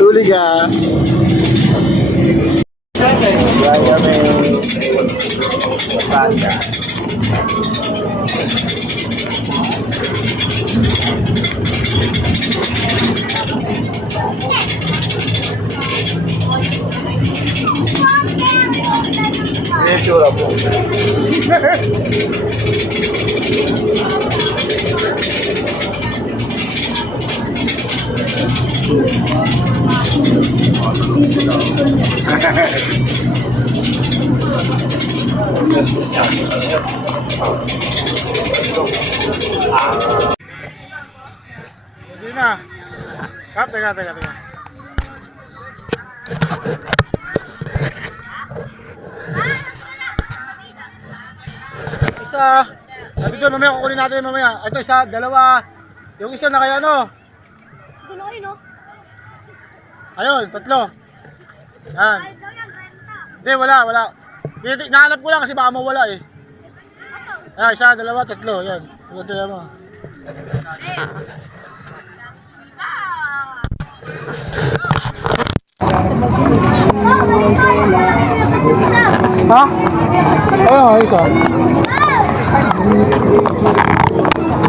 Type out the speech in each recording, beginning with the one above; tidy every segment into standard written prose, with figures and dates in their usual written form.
Huli ka. Yan kami. Ini curah po. Hindi na. Teka. Isa. Sabi doon, mamaya kukunin natin mamaya. Ito isa, dalawa. Yung isa na kaya ano? Tuloy, no? Ayun, tatlo. Yan. Hindi, wala. Nahanap ko lang kasi baka mawala eh. Ayan, isa, dalawa, tatlo. Yan. Ito yan mo. Ha? Ayun, isa.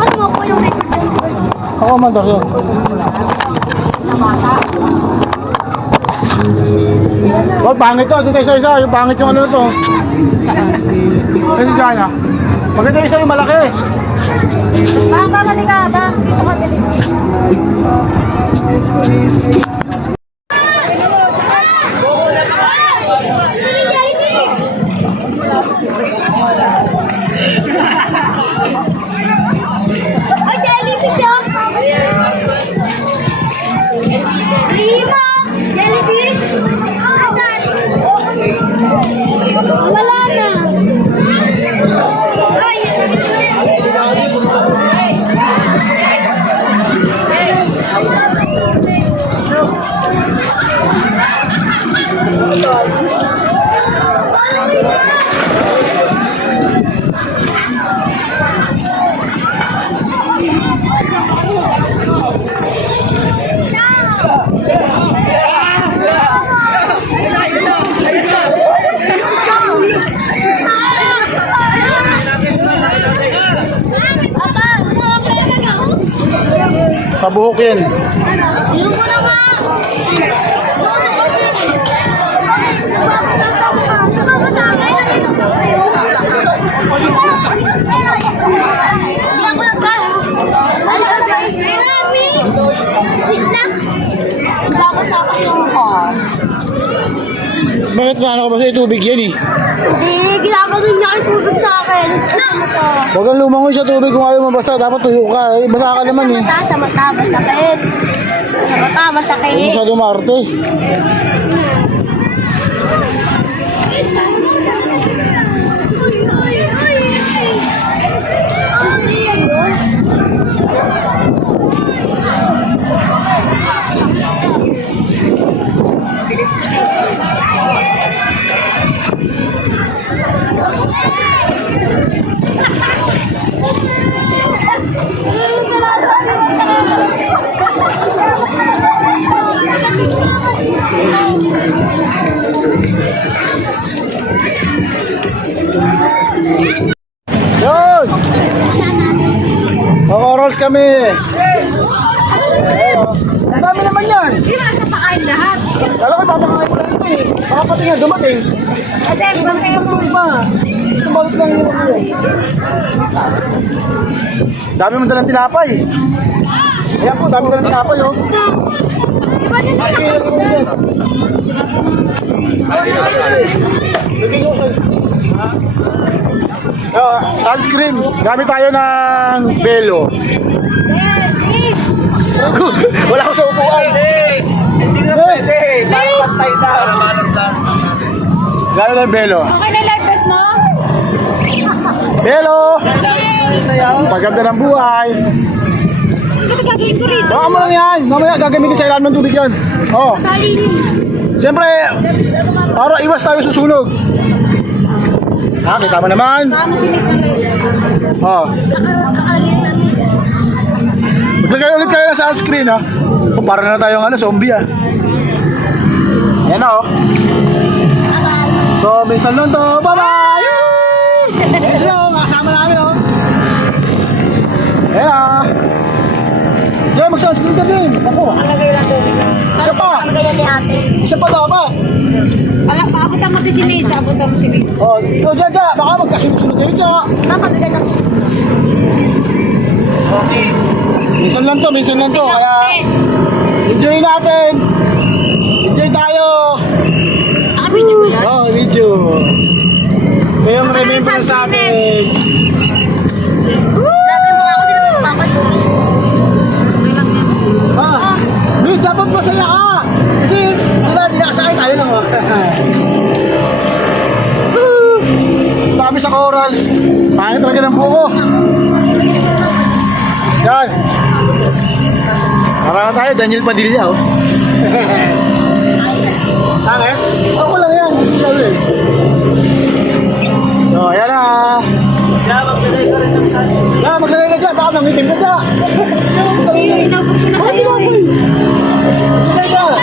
Ano mo po yung record? Ako man daw yun. Oh, pangit to. Dito isa-isa. Yung pangit yung ano na to. Kasi sana. Maganda isa yung malaki. Ba, mali ka ba? Dito ka, dali. Ay, jellyfish yun! Lima! Jellyfish! Wala na! Sa buhok yan. Yung mo na nga! Bakit nga ano ka ba sa tubig yan eh? Hindi, ginaganon niya yung tubig sa akin. Huwag kang lumangoy sa tubig kung ayaw mabasa. Dapat tuyo ka eh. Basa ka naman eh. Sa mata, masakit. Sa mata, masakit. Huwag masyado maarte. Yun! Rolls kami! Ang dami naman yan! Hindi mo nasa pakain lahat. Kala ko dumating yan, dumating. Ate, dumating mo. Iba. Isang balot lang yung ano. Dami mong dalang tinapay. Ayan po, dami dalang tinapay, oh. Iba din na Sunscreen. Gamit tayo ng Belo. Wala ko sa upuan. Hindi na pwede. Pantay na. Gamit ng Belo. Okay na live best mo? Belo! Paganda ng buhay. Ito gagawin ko rin. Baka mo lang yan. Mamaya gagamitin sa ilalim ng tubig yan. Oh. Siyempre, para iwas tayo susunog. Ha, kita mo naman. Saan mo sinisang live? Oh. Kakalagay namin. Maglagay ulit kayo ng sunscreen, ha. Oh, para na tayong ano, zombie, ha. Ayan na, oh. So, minsan lang to. Bye-bye! Minsan lang, makasama namin, oh. Ayan, ha. Diyan, mag-sunscreen ka din. Ako. Kakalagay lang tubig. Isa pa. Kakalagay ni ate. Isa pa dapat. Paabot mo si Sinead. Paabot mo si Sinead. Oh, ikaw dyan, dyan. Baka magkasunod-sunod kayo dyan. Papabigan na si Minsan lang to, minsan lang to. Kaya, enjoy natin. Enjoy tayo. Video mo yan? Oh, video. Ito yung remembrance natin. Grabe mo ako din ang papatulog. Okay lang yan. Ah, May, dapat masaya ka. Kasi, sila, dinakasakay tayo lang, oh. Dami sa corals. Pangit talaga ng buko. Yan. Parang tayo, Daniel Padilla, oh. Tangit? Ako lang yan. Gusto ko ulit. So, ayan na. Maglagay ka dyan. Baka mangitim ka dyan. Eh, inabot ko na sa'yo eh. Maglagay ka.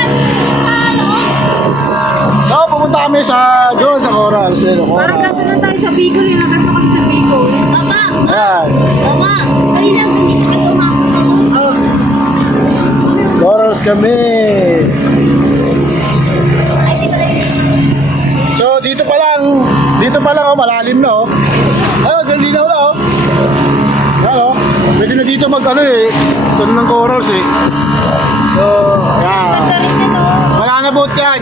So, pumunta kami sa doon sa Coral. Sa Parang Coral. gato na tayo sa Bicol. Yung nagato kami sa Bicol. Mama! Ayan. Mama! Dali lang, hindi ka tumako. Oh. Corals kami. Ay, di ko na yun. So, dito pa lang, oh, malalim na, oh. Ayun, galinaw na, oh. Yan, oh. Pwede na dito mag, ano, eh. Sun ng corals, eh. So, yan. Galing na to. Wala na boat yan.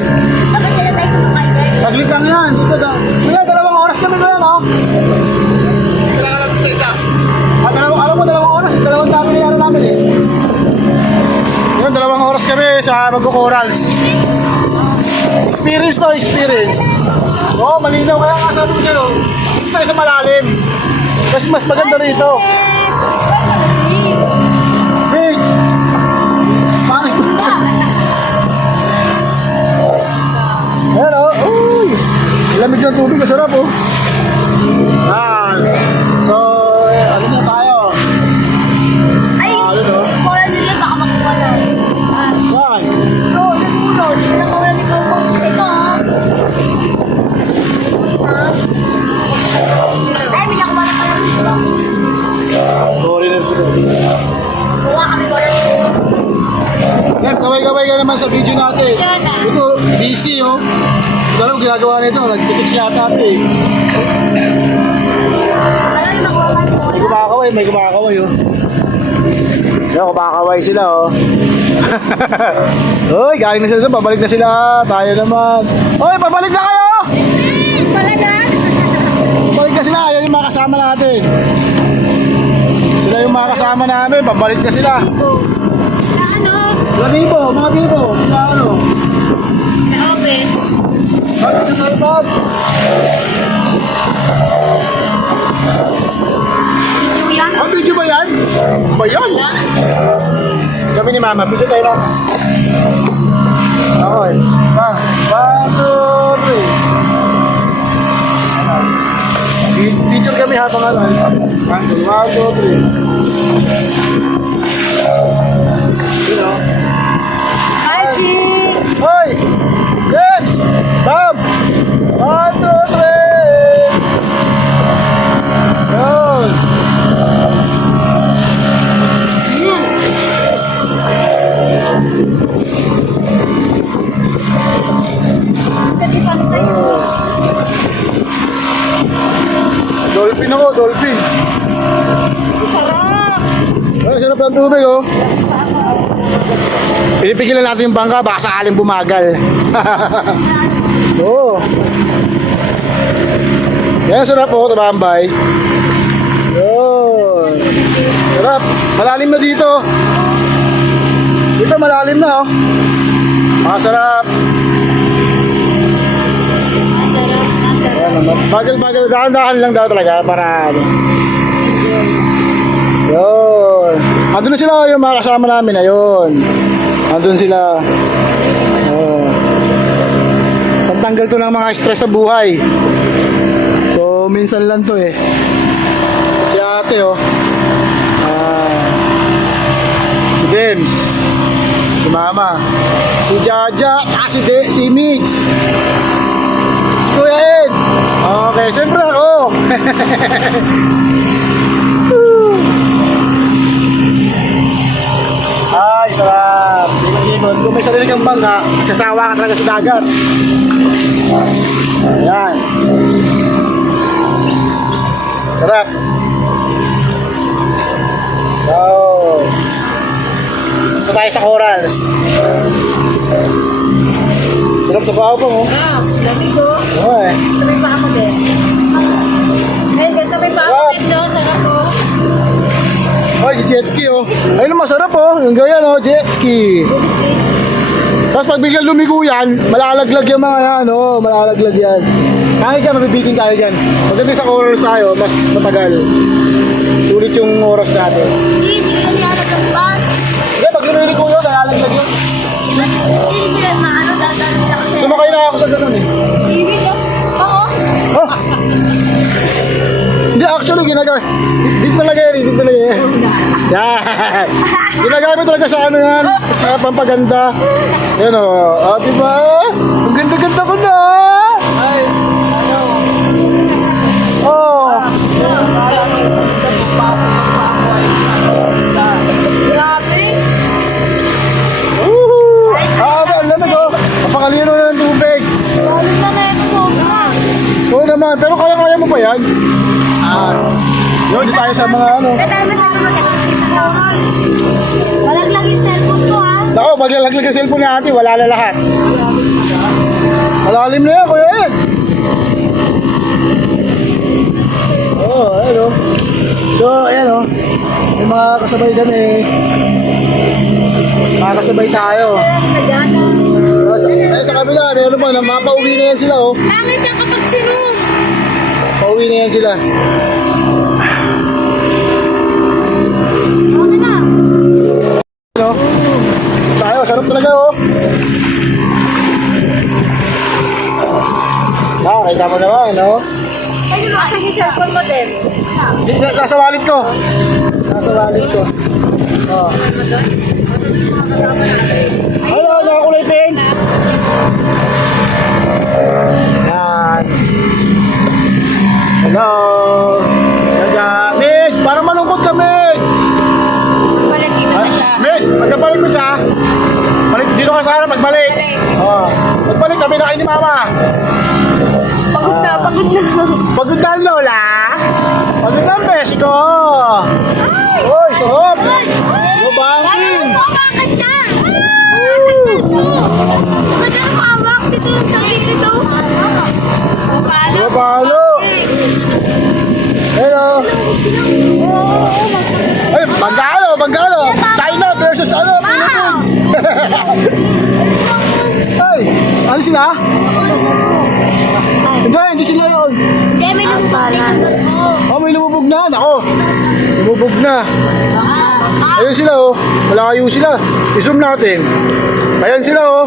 Dapat sila tayo sa mga guys. Saglit lang yan. Dito daw. Kuya, 2 oras kami ngayon, oh. Alam mo, 2 oras. 2 dami na yaro namin, eh. Yun, 2 oras kami sa magko-corals. Experience to, experience. Oo, malinaw. Kaya nga sabi ko sa'yo, dito tayo sa malalim. Kasi mas maganda rito. Beach! Pangit. Ayan, oh. Uy! Lamig ng tubig, masarap, oh. Yan. So, ano na tayo? Ay, Ano, no? wala nila baka makuha na. Yan. Ito, nagmulo. Hindi na mawala ni Coco. Ito, ah. Ay, may nakuha na pala dito. Foreigner sila. Kuha kami ko na. Nep, kaway-kaway ka naman sa video natin. Ito, busy, oh. Ito alam, ginagawa nito. Nag-tickets yata ito, eh. Alam niyo, makuha ka ni Coco. May kumakaway, oh. Yan, kumakaway sila, oh. Uy, galing na sila. Pabalik na sila. Tayo naman. Uy, pabalik na kayo! Talaga? Pabalik na sila. Yan yung mga kasama natin. Sila yung mga kasama namin. Pabalik na sila. Na ano? Mga bibo, mga bibo. Sila ano? Na open. Bakit na tayo, Bob? Video yan. Ang video ba yan? Ba yan? Kami ni Mama, video tayo lang. Okay. 1, 2, 3. Picture kami habang ano. 1, 2, 3. You know. Archie! Hoy! James! Bob! 1, 2, 3. Yun! Kasi pang ng tubig, oh. Pinipigilan natin yung bangka, baka sakaling bumagal. Oo. Yan, sarap po, tabambay. Yun. Sarap. Malalim na dito. Dito malalim na, oh. Masarap. Bagal-bagal, dahan-dahan lang daw talaga para ano. Yun. Andun na sila yung mga kasama namin. Ayun. Andun sila. Oh. Pantanggal to ng mga stress sa buhay. So, minsan lang to eh. Si ate oh. Si Dems. Si Mama. Si Jaja. Tsaka si Mitch. Si Kuya Ed. Okay, siyempre ako. Ay, sarap. Ikot-ikot. Kung may sarili kang bangka, sasawa ka talaga sa dagat. Ayan. Sarap. Wow. Ito tayo sa corals. Sarap sa baho pa mo. Ah, lamig ko. Okay. Ito may paa mo din. Eh, ganda may paa mo din. So, sarap ko. Ay, jet ski oh. Ayun ang masarap oh. Yung ganyan oh, jet ski. Tapos pag biglang lumigo yan, malalaglag yung mga yan oh. Malalaglag yan. Kahit ka, mabibitin tayo dyan. Maganda sa corals tayo, mas matagal. Sulit yung oras natin. Hindi sila nalaglag. Hindi, pag lumigo yun, nalalaglag yun. Hindi sila maano, dadalo sila kasi. Sumakay na ako sa ganun eh. Hindi ka? Oo. Oh. Hindi, actually, dito talaga yan, dito talaga yan. Yan. Ginagamit talaga sa ano yan, sa pampaganda. Yan o, diba? Ang ganda-ganda ko na. Ay, ano? Oh. Grabe. Ang lamig oh. Napakalino na ng tubig. Galing na na ito sobra. Oo naman, pero kaya-kaya mo pa yan. Yun, di tayo sa mga ano. Malaglag yung cellphone ko ha. Ako, maglalaglag ang cellphone ni ate, wala na lahat. Malalim na yan, Kuya Ed. Oo, ayun o. So, ayan o. May mga kasabay kami. Makakasabay tayo. Sa kabila, meron pa, mapauwi na yan sila o. Pangit ka kapag sinum. Pauwi na yan sila. Okay na. Ano? Tayo, sarap talaga oh. Kita mo naman, no? Ayun mo, asan yung cellphone mo din? Nasa wallet ko. Nasa wallet ko. Oh. Hello, nakakulay pink. Yan. Hello. Yaga. Mitch, parang malungkot ka, Mitch. Balik dito na siya. Mitch, magkabalik mo siya. Balik, dito ka sana, magbalik. Oh. Magbalik kami na kayo ni Mama. Pagod na, pagod na. Pagod na, Lola. Pagod na, beshi ko. Uy, sarap. Bangking. Bakit ka? Bakit ka mawak dito lang sa dito? Palo. Hello. Ay, Bangalo. China versus ano, Philippines. Ay, ano sila? Hindi sila yun. Hindi, may lumubog na yung Oh, may lumubog na. Nako. Lumubog na. Ayun sila oh. Malayo sila. I-zoom natin. Ayan sila oh.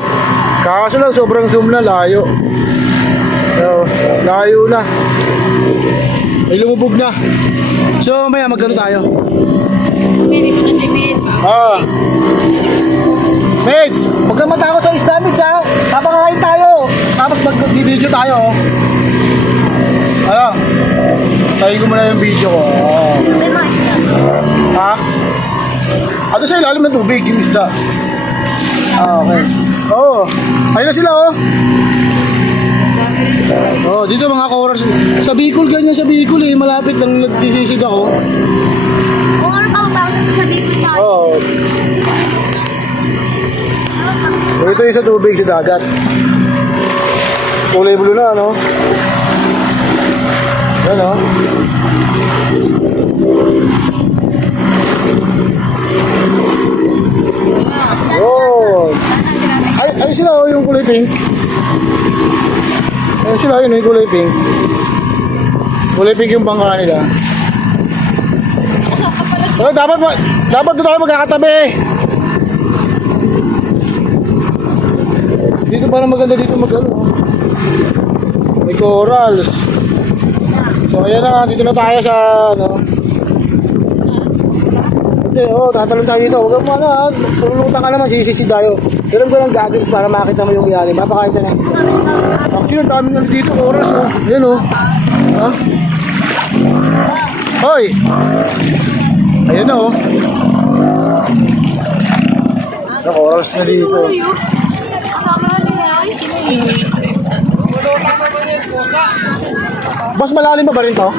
Kaso lang sobrang zoom na, layo. So, layo na. Ay lumubog na. So maya magkano tayo? Dito na si Min. Mate, huwag kang matakot sa isda, Mate ha. Papakain tayo. Tapos mag-video tayo oh. Ayan. Tayo ko muna yung video ko. May mga isda. Ha? Ano sa ilalim ng tubig, yung isda? Okay. Oo. Ayun na sila oh. Oh, dito mga corals. Sa Bicol, ganyan sa Bicol eh. Malapit lang nagsisisid ako. Kung ano pa sa dito tayo. Oo. Ito yung sa tubig sa dagat. Kulay blue na, ano? Yan, oh. Oh. Ay sila, oh, yung kulay pink. Ay sila, yun, yung kulay pink. Kulay pink yung bangka nila. Oh, dapat doon tayo magkakatabi. Dito parang maganda dito mag-ano. May corals. So ayan na, dito na tayo sa ano. Hindi, tatalon tayo dito. Huwag mo ano, tululutan ka naman, sisisi tayo. Pero ko ng goggles para makita mo yung ilalim. Mapakain ka na. Actually, ang daming ano dito, oras, oh. Ayan, oh. Ha? Hoy! Ayan na, oh. Ang oras na dito. Boss, malalim ba rin to?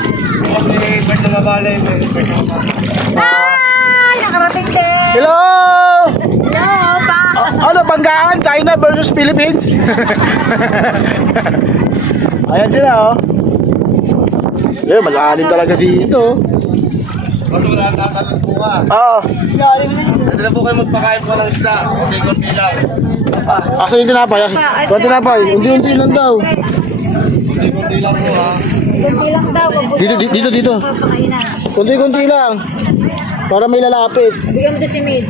Nakarating din. Hello! Hello, pa. Ano, banggaan? China versus Philippines? Ayan sila, oh. Malalim talaga dito. Ba't wala ang tatanong po ka? Oo. Pwede na po kayo magpakain po ng isda. Kunti-kunti lang. Asa yung tinapay? Yung tinapay, unti-unti lang daw. Kunti-kunti lang po ha. Kunti lang daw. Dito. Papakainan. Kunti-kunti lang. Para may lalapit. Bigyan mo to si Maid.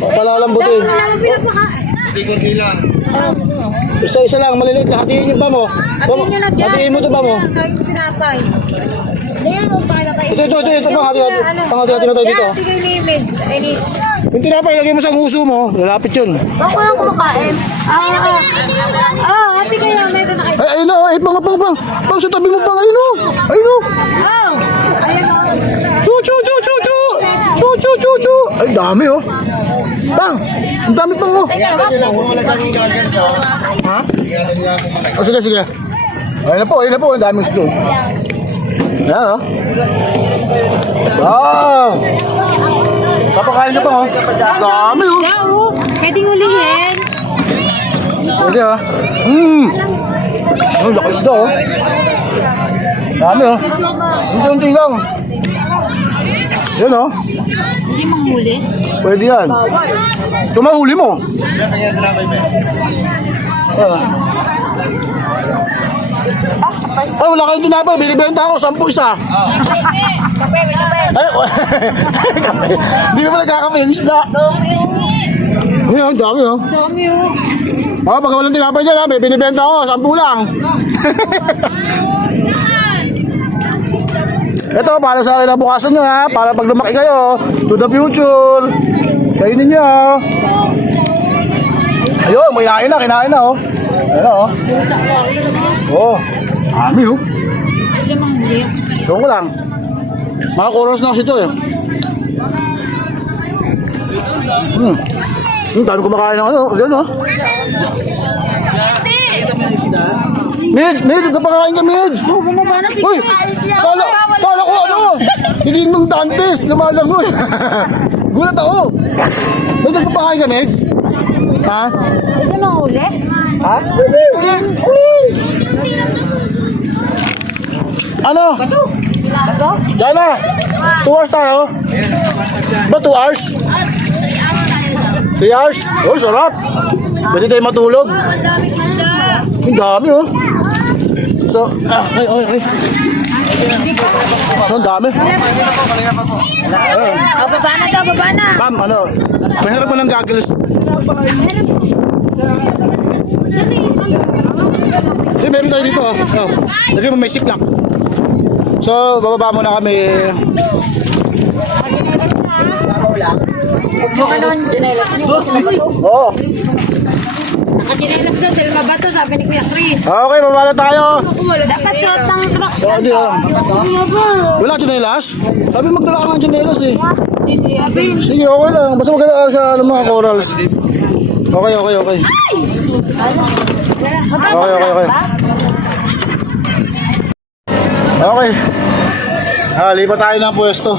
Palalambutin. Wala mo pinapakain. Kunti-kunti lang. Isa-isa lang, maliliit lang. Hatiin yung ba mo? Atin nyo na dyan. Hatiin mo to ba mo? Sabi ko pinapay. Hindi yan, magpakita kayo. Ito pa. Hati-hati na tayo dito. Yan, tigay ni Maid. Ay, ni... Yung tinapay, lagay mo sa nguso mo. Lalapit yun. Bako lang kumakain. Ate kayo, mayroon na kayo. Ay, ayun na. Ay, pang. Pang sa tabi mo pang. Ayun o. Ayun o. Ayan o. Chu. Ay, dami oh. Bang! Ang dami pang oh. Ingatan nyo lang po malagyan yung goggles ha. Ha? Ingatan nyo lang po malagyan. Oh, sige. Ayun na po. Ang daming stool. Ayan oh. Wow! Kapakain ka pa oh. Dami oh. Oo, pwedeng ulihin. Pwede ah. Ang laki isda oh. Dami oh. Unti-unti lang. Yan oh. Hindi manghuli. Pwede yan. Tumahuli mo. Pinggan na kayo, Ben. Wala kayong tinapay. Binibenta ako. 10 isa. Ay, kape. Hindi mo nagkakape yung isda. Ayun, ang dami oh. Dami o. Pag walang tinapay dyan ha, may binibenta ako. 10 lang. Ito, para sa kinabukasan nyo ha. Para pag lumaki kayo, to the future. Kainin nyo. Ayun, mayain na, kinain na oh. Ayun na oh. Oh, dami oh. Hindi manghuli. Doon ko lang. Mga corals na kasi ito eh. Dami kumakain ng ano. Ayun oh. Midge, kapakain ka, Midge. Bumaba na si Uy, kala ko ano. Hindi nung Dantes, lumalangoy. Gulat ako. Midge, kapakain ka, Midge. Ha? Ito manghuli? Ha? Ano? Bato? Diyan na. 2 hours tayo. Ba 2 hours? 3 hours? Oh, sarap. Pwede tayo matulog. Ang dami oh. So, ay. So, ang dami. Baba na. Ma'am, ano? Mahirap mo ng goggles. Hindi, meron tayo dito oh. Lagi mo may ziplock. So, bababa muna kami. Huwag mo ka nun, ginelas niyo kasi mabato. Oo. Nakaginelas daw dahil mabato, sabi ni Kuya Chris. Okay, bababa na tayo. Dapat suot ng Crocs So, hindi oh. Mabato. Wala tsinelas? Sabi magdala ka ng tsinelas eh. Hindi, abin. Sige, okay lang. Basta magdala ka sa mga corals. Okay. Okay. Okay. Lipat tayo ng pwesto.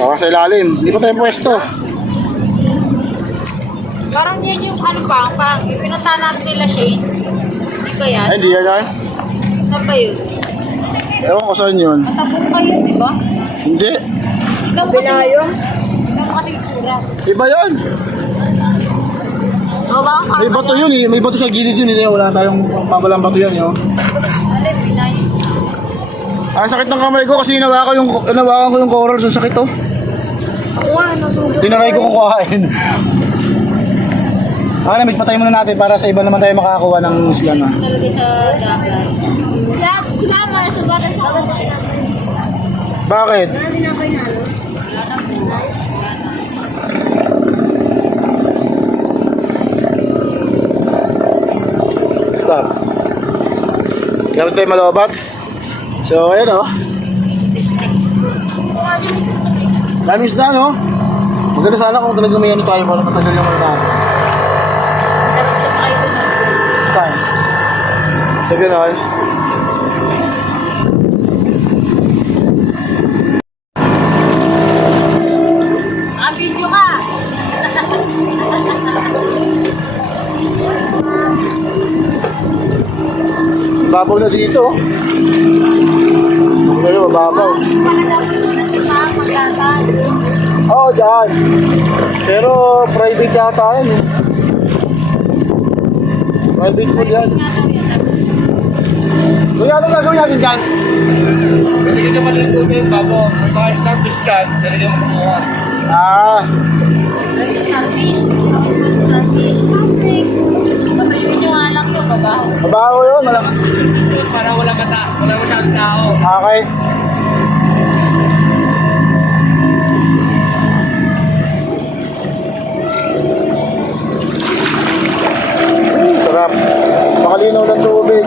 Saka sa ilalim. Hindi pa tayo pwesto. Parang yan yung ano pang, yung pinunta natin nila Shane. Di ba yan? Ay, hindi yan yan. Saan ba yun? Ewan ko saan yun. Matapong kayo, di ba? Hindi. Ikaw kasi ikaw kasi itsura. Iba yan. O ba? May bato yun eh. May bato sa gilid yun eh. Wala tayong mabalang bato yan yun. Alin, binayos na. Ang sakit ng kamay ko kasi inawakan ko yung coral. So sakit oh. Ako nga, nasusunod. Tinanay ko kukuhain. Namig patay muna natin para sa iba naman tayo makakakuha ng isla na. Talaga sa dagat. Kaya, sumama, sugatan sa dagat. Bakit? Marami na kayo na, no? Stop. Gamit tayo malobat. So, ayan o. Dami isda, no? Maganda sana kung talaga may ano tayo para matagal yung mga natin. Sarap na kayo na. Saan? Sa ganon. Video ka! Babaw na dito. Ngayon, mababaw. Para daw ito na si Ma'am maglatag. Oo, dyan. Pero private yata yan eh. Private pool yan. Nga daw yan. Kuya, ano gagawin natin dyan? Pwede ka naman yung tubig bago may mga starfish dyan, talaga yung makuha. Ah, Starfish. Starfish. Patuloy nyo nga lang yun, babaho. mabaho yun. Malaki. Picture para wala masyadong tao. Okay. Sarap. Makalinaw ng tubig.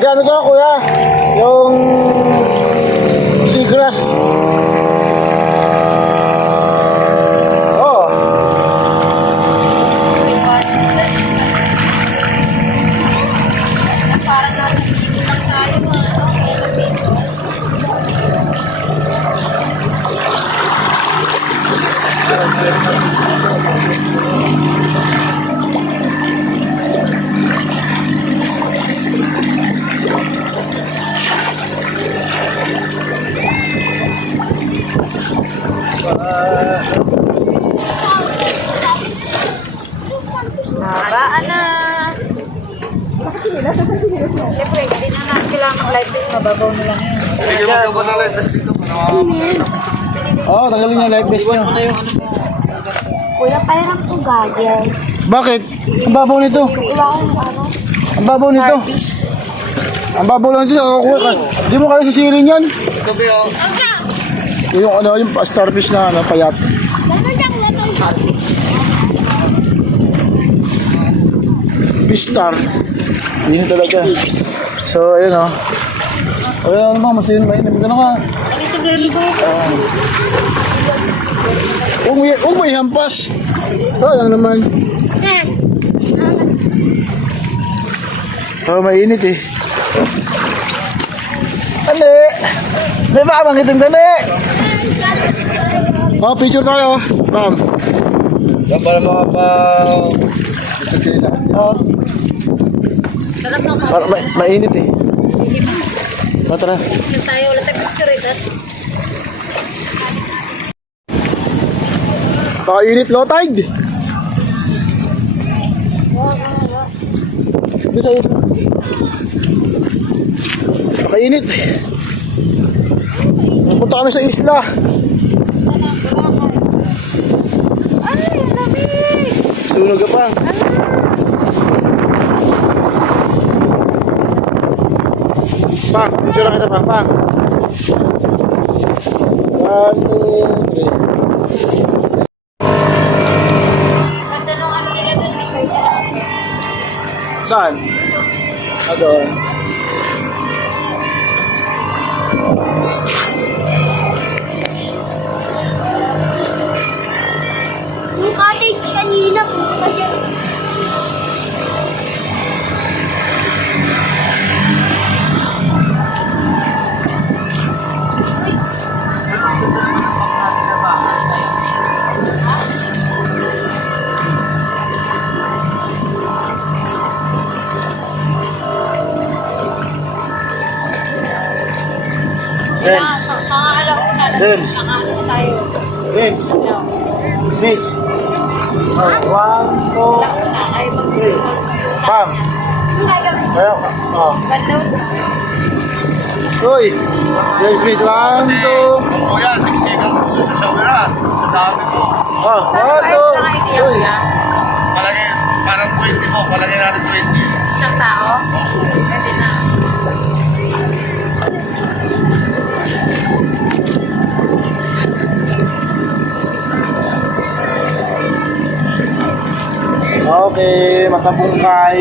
Diyan, ano ka kuya? Yung seagrass. Oh, Parang nasa video lang tayo. Habaan na. Siyempre, hindi na natin kailangan mag-live din. Mababaw na lang yun. Pwede ka magkawa na lang dito para makakapaganda. oh, tanggalin niya life vest niyo. Kuya, parang to gadget. Bakit? Ang babaw nito. Wala akong ano. Ang babaw nito. Ang babaw lang nito. Hindi mo kaya sisirin yan. Tabi oh. Yung ano, yung starfish na ano, payat. Fish-star. Yun talaga. So, ayun o. Ayun naman, masin, mainim ka na nga. Huwag mo ihampas. Lang naman. Oh, mainit eh. Ali! Di ba, mangitim ka na eh. Oh, picture tayo. Ma'am. Yan para makapag-isagay lang. Oh. Sarap ng Para, mainit eh. Tara. tayo. Wala tayo picture eh. Tas, Pakainit low tide. Bisa yun. Pakainit. Punta kami sa isla. ay, ang lamig! Sunog ka pa. Pang, picture lang kita pang. Pang. 1, 2, 3. Ganda nung ano nila doon. May kayo Saan? Doon. Yung kate Tapos kanina, punta ka dyan. Dance. Mga alauna na. Dance. Nakaano tayo. Dance. No. Dance. Oh, 1, 2, Alauna ay mag- bam. Ayan. Oh. Ganda. Uy. James Smith, 1, 2. O yan, siksikan mo doon sa sawiran. Sa dami mo. Oh, 1, 2. Uy. Palagay, parang 20 mo. Palagay natin 20. Isang tao? Pwede na. Okay, makabungkay.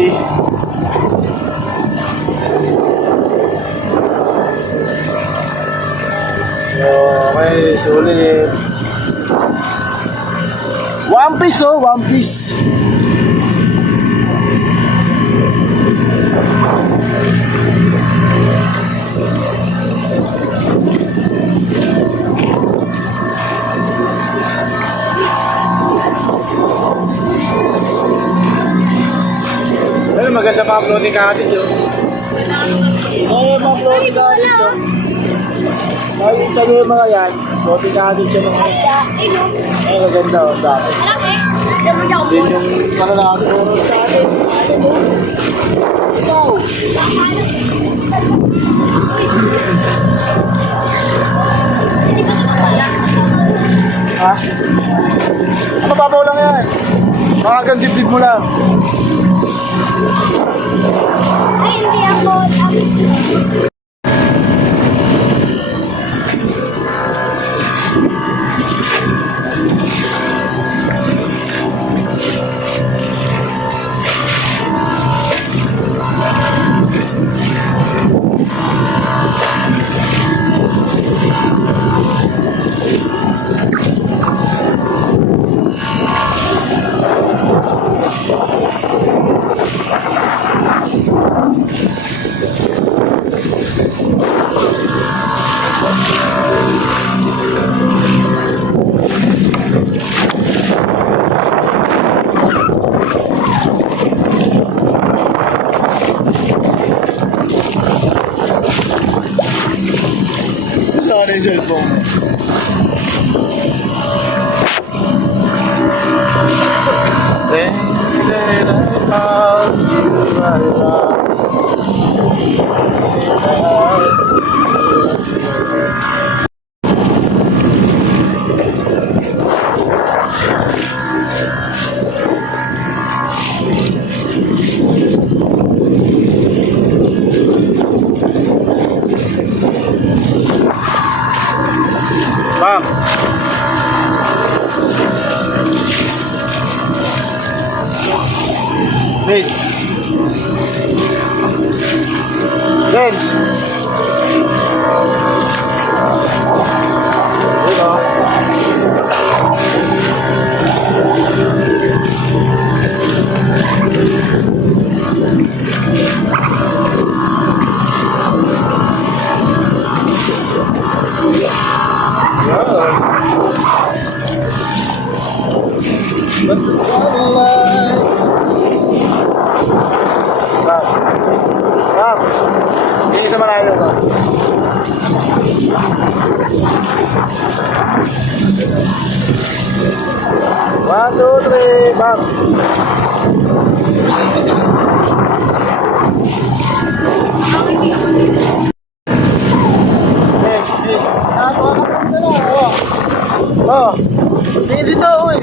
So, okay, sulit. One piece, oh, one piece. Ano, maganda pa uploading cottage, oh. Ay, ma-uploading cottage, oh. Nakikita nyo yung mga yan, uploading cottage yung mga yan. Ay, maganda, oh, dati. Din yung, ano natin, oras natin. Ano mo? Ikaw. Ha? Ano, babaw lang yan. Makagang dibdib mo lang. Ay, hindi ako. Saan yung cellphone? Then I found you at last. Bam! Mitch! Vince! Yun o. But the sunlight. Stop. Stop. Hindi sa malayo ko. One, two, three, bam. Next, next. Napakaganda na. Oh. Hindi dito, uy.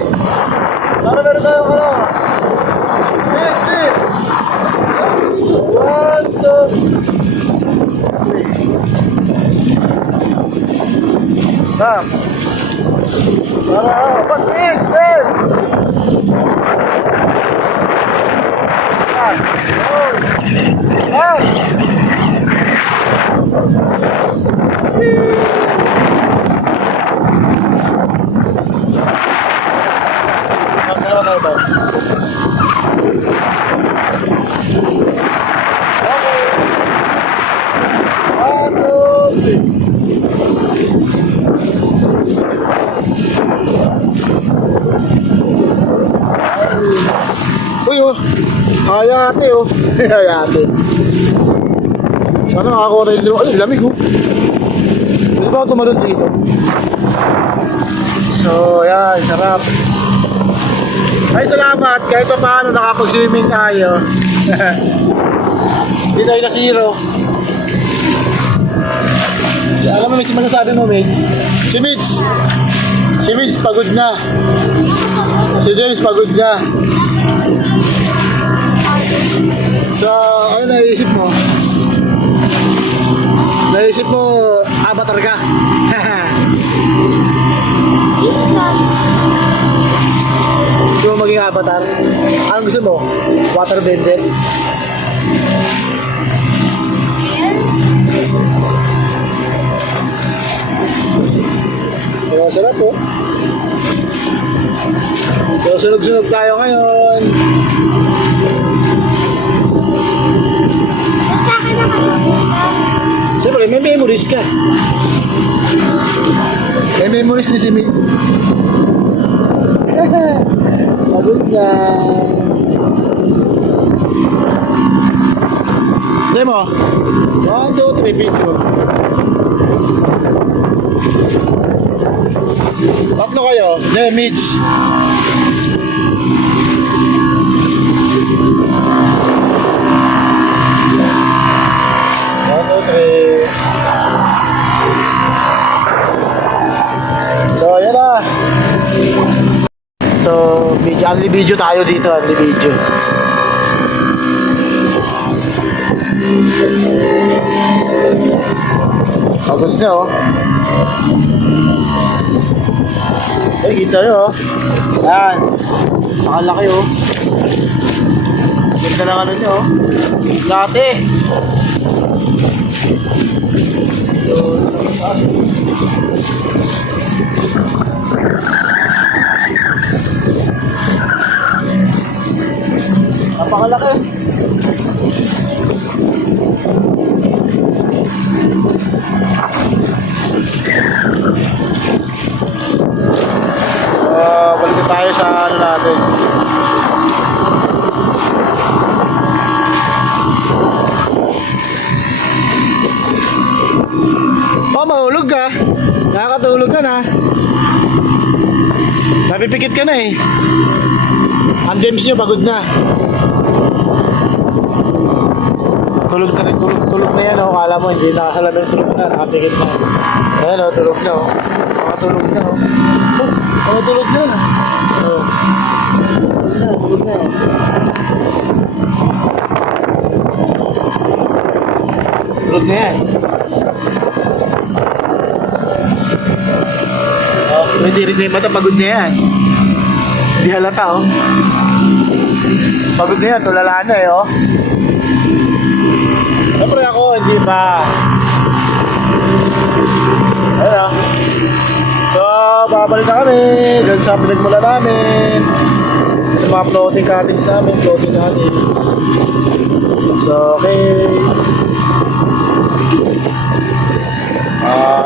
Para meron tayo ka lang. Next, next. One, two, three. Bam. Para, pag next, next. Bam. Oh. Bam. Magkano tayo Yate. Sana makakuha tayo dito. Ay, lamig oh. Pwede ba ako tumalon dito? So, yan, sarap. Ay, salamat. Kahit pa paano nakapag-swimming tayo. Hindi tayo na zero. Alam mo, may masasabi mo, Mids? Si Mids. Si Mids pagod na. Si James pagod na. So, ano naisip mo? Naisip mo, avatar ka? Gusto mo maging avatar? Anong gusto mo? Waterbender? So, sarap po. So, sunog-sunog tayo ngayon. Siyempre, may memories ka. May memories ni si Mitch. Pagod na. Hindi mo? 1, 2, 3, picture. Tatlo kayo. Hindi, Mitch. So, ayan na. So, only video tayo dito, only video. Pagod na, oh. Ay, kita nyo, oh. Yan. Nakalaki, oh. Ganda lang ano nyo, oh. Late. So, napakalaki. Balik tayo sa ano natin. Mahulog ka. Nakakatulog ka na. Napipikit ka na eh. Ang James nyo pagod na. Tulog na rin, tulog na yan oh. Kala mo hindi nakasalamin, tulog na, nakapikit na. Ayan oh, tulog na oh. Nakatulog na oh. Nakatulog na. Oh. Tulog na oh. Tulog na yan. Oh, hindi rin na yung mata, pagod na yan. Hindi halata oh. Pagod na yan, tulala na eh oh. Siyempre ako, hindi pa. Ayan. So, babalik na kami. Doon sa pinagmula namin. Sa mga floating cuttings namin. Floating cutting. So, okay.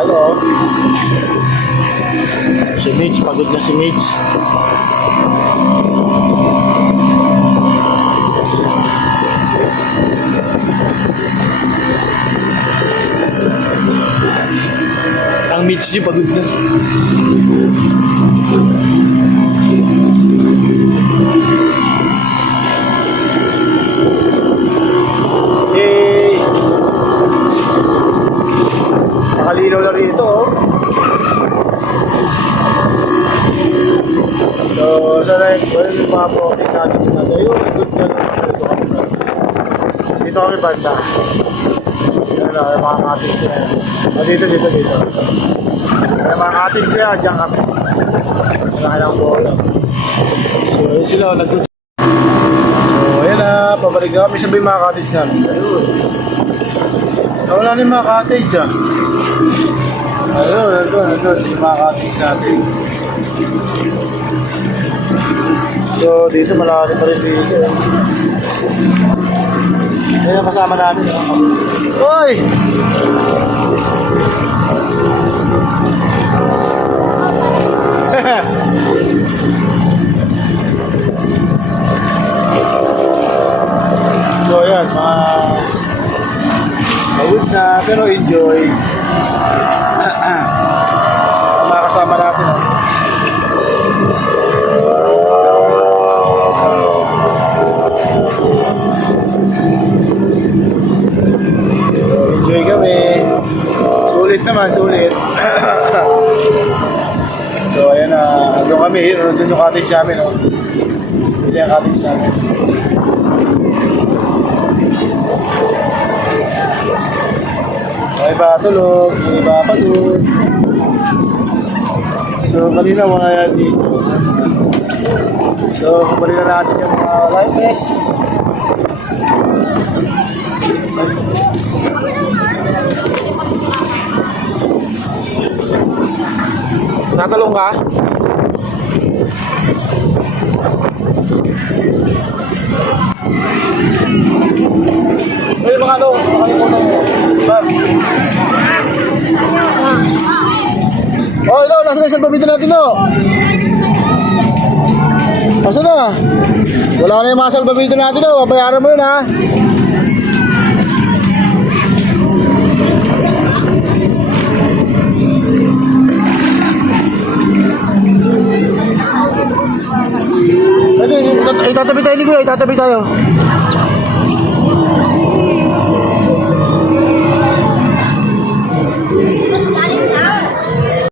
Ano? Si Mitch, pagod na si Mitch. Ang Mitch niyo pagod na. Hey! Nakalinaw na rito oh. So, sana yung mga protein natin sa natin. Ayun, good na. Dito kami banda. Ano, yung mga cuttings na yan. Dito. Yung mga cuttings na yan, dyan kami. Wala lang bola. So, yun sila, nag-good. So, ayan na, pabalik na kami sabi yung mga cuttings namin. Ayun. Wala na yung mga cottage ah. Ayun, nandun, yung mga cuttings natin. So, dito malalim pa rin dito. Ayan, kasama namin. Hoy! So, So ayan, mawid na, pero enjoy. Mga kasama natin. Enjoy kami. Sulit naman, sulit. So ayan na, doon kami, doon yung cottage namin. Oh. Hindi ang cottage namin. May iba tulog, may iba pa doon. So kanina wala yan dito. So kumpali na natin yung mga life vest. Tatalong ka? Ay, mga ano, makalimutan mo. Ma'am. Oh, ilo, nasa na isang pamito natin, no? Nasa na? Wala na yung mga salbamito natin, no? Babayaran mo yun, ha? Ito, itatabi tayo ni Kuya, itatabi tayo.